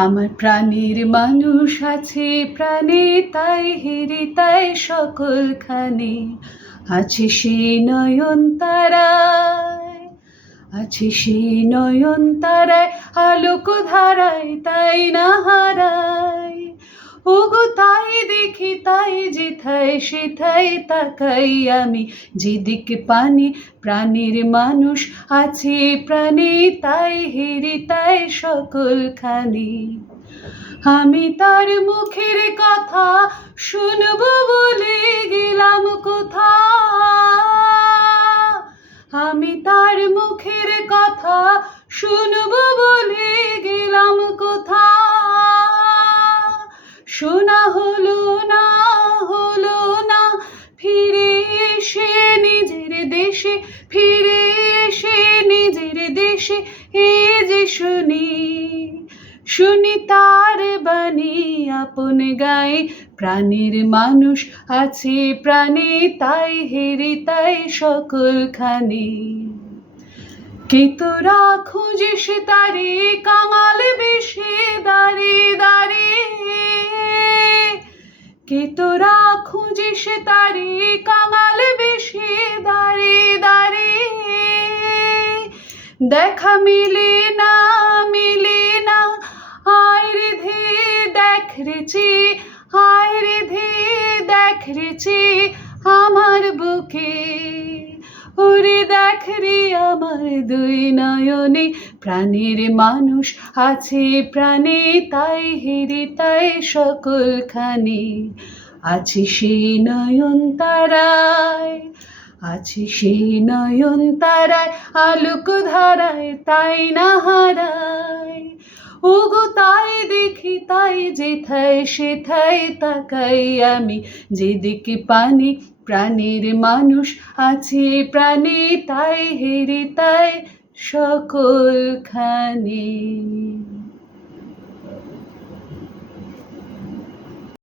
আমার প্রাণের মানুষ আছে প্রাণে, তাই হেরে তাই সকলখানে আছে সেই নয়নতারায়, আছে সেই নয়নতারায় আলোক ধারায়, তাই না হারায়। ওগো তাই দেখি তাই যেথায় সেথায় তাকাই আমি, যেদিকে পানি প্রাণের মানুষ আছে প্রাণে, তাই হেরি তাই সকলখানি। আমি তার মুখের কথা শুনবো বলে গেলাম কোথা, আমি তার মুখের কথা শুনবো বলে গেলাম কোথা। শোনা হলো না ফিরে এসে নিজের দেশে, ফিরে এসে নিজের দেশে এ যে শুনি তার বাণী আপন গায়ে, প্রাণের মানুষ আছে প্রাণে, তাই হেরে তাই সকলখানি। কে তোরা খুঁজিস তারে কাঙাল বেশে দাঁড়ে দাঁড়ে, কে তোরা খুঁজিস তারে কাঙাল বেশে দাঁড়ে দাঁড়ে। দেখা মেলে না আয় রে ধে দেখ রেছে, আয় রে ধে দেখ রেছে আমার বুকে। ওরে দেখ রে আমার দুই নয়নে, প্রাণের মানুষ আছে প্রাণে, তাই হেরে তাই সকলখানি আছে সেই নয়নতারায়, আছে সেই নয়নতারায় আলোক ধারায়, তাই না হারায়। ওগো তাই দেখি তাই যেথায় সেথায় তাকাই আমি, যেদিকে পানি প্রাণের মানুষ আছে প্রাণে, তাই হেরে তাই সকলখানি।